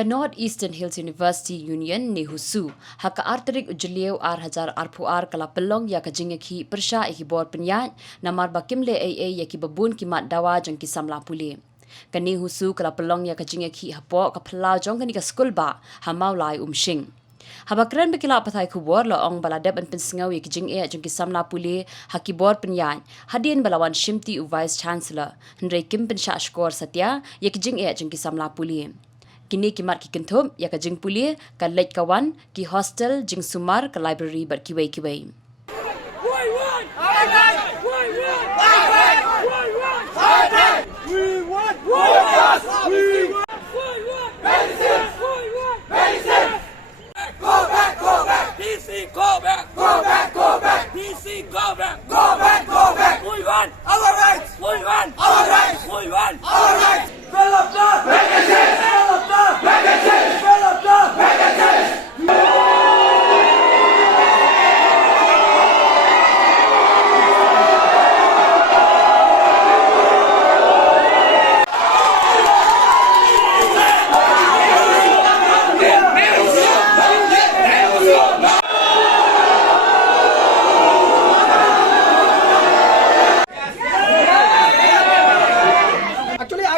Ka North Eastern Hills University Union ni husu haka arterik ujlieu ar arpuar kala pelong ya kajingeki persha ikibor penyat namar bakimle AA ya kibabun kimat dawa jang kisamla puli. Kani husu kala pelong ya kajingeki hapo kapla jong kani ka skul ba hamau lai umshing. Habakran bekila pathai kubor lo ong baladeb an pensingaw ikijing jang kisamla puli hakibor penyat hadin balawan shimti u vice chancellor Henry Kim pensha skor satya yakijing jang kisamla puli. Kini kimat ki kentum ya ka jing puli ka lej kawan ki hostel jing sumar ka library ber kiwei.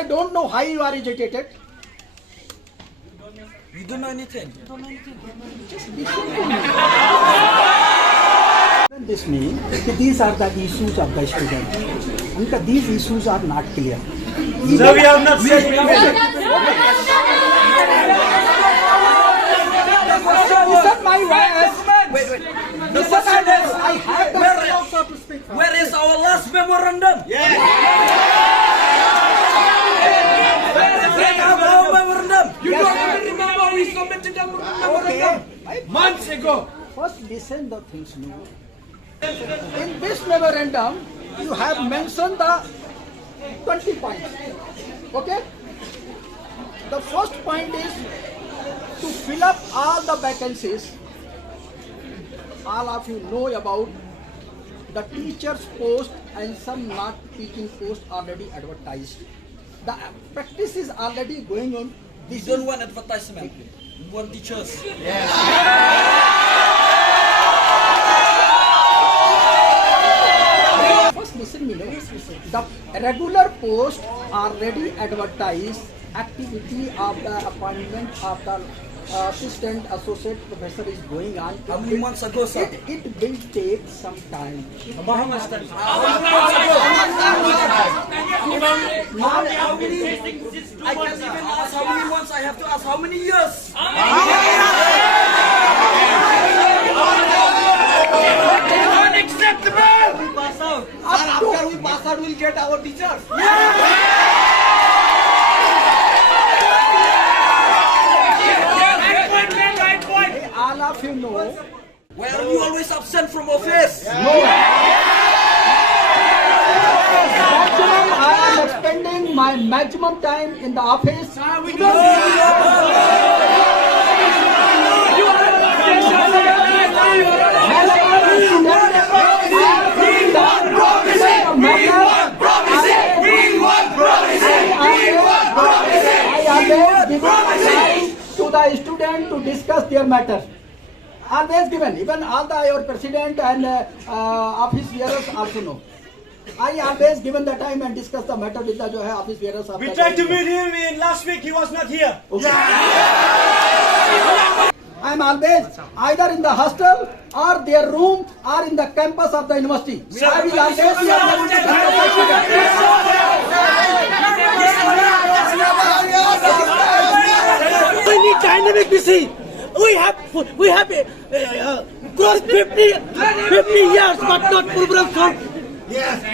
I don't know why you are agitated. You don't know anything. This means that these are the issues of the student. And these issues are not clear. Sir, we have not said Listen my words. Wait. The question is, I have the right to speak. where is our last memorandum? Where is our memorandum? You don't even remember we submitted a memorandum months ago. First listen the things no. In this memorandum, you have mentioned the 20 points. Okay? The first point is to fill up all the vacancies. All of you know about the teachers post and some not teaching post already advertised. The practice is already going on. We don't want advertisement. We want teachers. First listen me, no? The regular posts already advertised. Activity of the appointment of the assistant associate professor is going on. How many months ago, sir? It will take some time. How much time? Now, I can't even ask how many months. I have to ask how many years. Unacceptable! After we pass out, we'll get our teachers. all of you know. Why are you always absent from office? Maximum, I am spending my maximum time in the office. To the student to discuss their matters. Always given, even all the your president and office bearers also know. I always given the time and discuss the matter with the office bearers. We tried to meet him in last week, he was not here. Okay. I am always either in the hostel or their room or in the campus of the university. I will always be We need dynamic busy. We have crossed 50 years but not problem solved.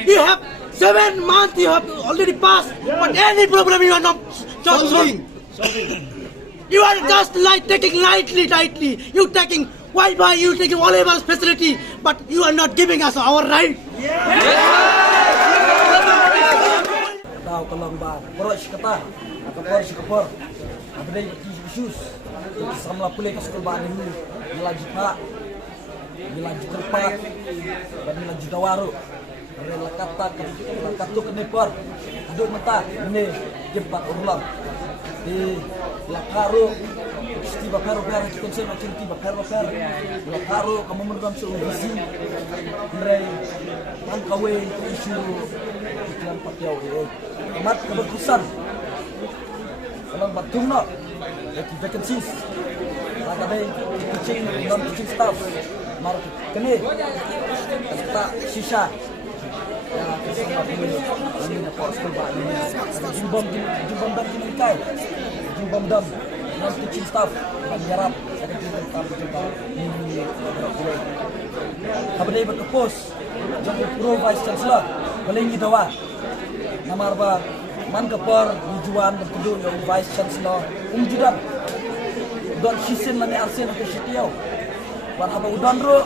You have 7 months you have already passed, but any problem you are not solving. You are just taking lightly. You taking Wi-Fi, you taking all of our facility, but you are not giving us our right. Tahu kalau mbak, boros kata, atau boros kapor, apa dia isu, samla pulih ke sekolah baru, dilanjut pak, dilanjut tempat, dan dilanjut waru, rela kata tu kenepor, aduk mentah, ini jempat ulang, di la karo Steve Pero kita konsep macam Steve Pero la karo kamu meredam seluruh visi mereka tangkawe isu iklan pakiau amat keberkusan kalau batung nak vacancies ada teaching non teaching staff mar kene tak sisa ya kita ini nak sekolah baru jumbam dan kinikai jumbam dan non teaching staff menyerap ada kita jumpa ini apa dia berkepos jadi pro vice chancellor paling dawa nama arba man kapar juan berkudu yang vice chancellor judan don sisin mane arsen ke sitiau wan apa udan ro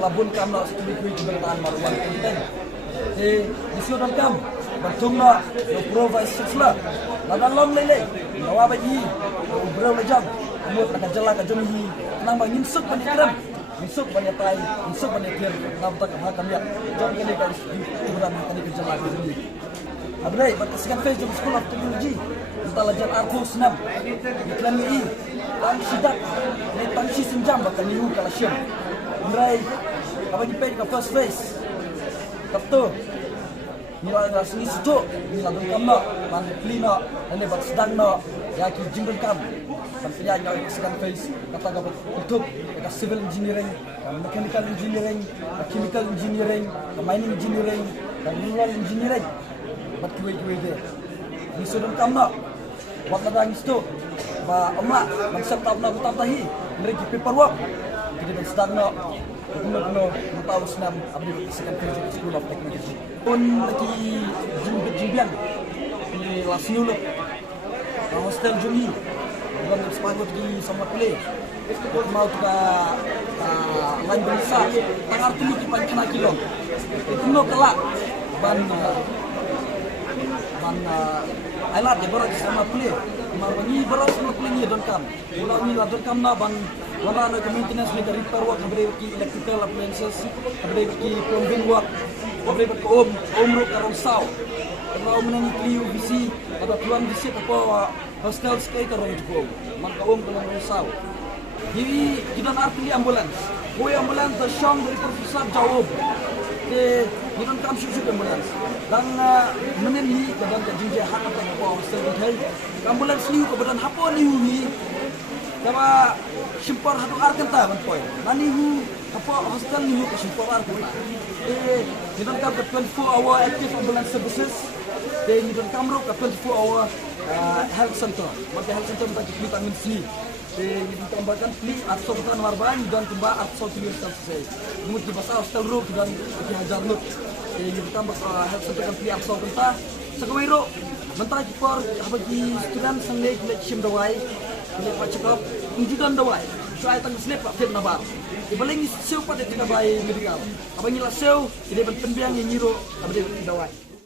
labun kam nak studi kebenaran marwan konten disudan kam bertungna yang pro vice chancellor ladan long lele bawa bayi bro lejang umur nak jala ka jomhi nang bang insuk panikram insuk banyak tai insuk banyak kir nam tak hakam ya jom kene ka kebenaran tadi ke jala ka jomhi abrai berkesian face di School of Technology kita lajar arko senam iklan ni tang sidak ni tang si senjam bakal niu kalasium abrai apa di page ka first face kapto nila rasmi sejuk nila dengkam nak man clean nak dan lebat sedang nak ya ki jingdon kam dan penyanyi second face kata ka untuk ka civil engineering mechanical engineering chemical engineering mining engineering dan rural engineering bat kuwe de ni sudon kam nak wat ladang sto ba amma man setap na utam tahi mereka paperwork jadi ban sedang nak no tahu senam abdi second face School of Technology pun lagi jimbian di Lasniulu hostel Jumi dan sepatut di sama play mau juga lain berisa tangar tu di pancana kilo itu no kelak ban alat dia berat sama play marwani berat sama play ni don kam ulang ni don kam na ban wala na maintenance ni repair work abre ki electrical appliances abre ki plumbing work abre ko ro karong saw kalau menang kliu visi ada tuan visi apa hostel sekali karong ko maka karong saw di kita arti ambulans koy ambulans the shong dari profesor jawab di don kam susu ambulans dan meneni dan jinje hak apa hostel hotel ambulans liu ke badan hapo liu ni kama simpor hadu arkenta ban poin nani hu apa hostel ni ke simpor arkenta di don kam 24 hour active ambulance services di don kam ro 24 hour health center maka health center tak vitamin C ditambahkan pli atau bukan warban dan tiba atau tulis selesai mungkin di bahasa hostel ro dan dihajar lut ditambah health center kan pli atau tentang sekawiro mentara kipor bagi student sangai leksim dawai boleh baca kap unjudan dawai saya tang slip pak fit nabar ibaling sew pada tidak baik medical abang ila sew ide penbiang yang nyiro abade dawai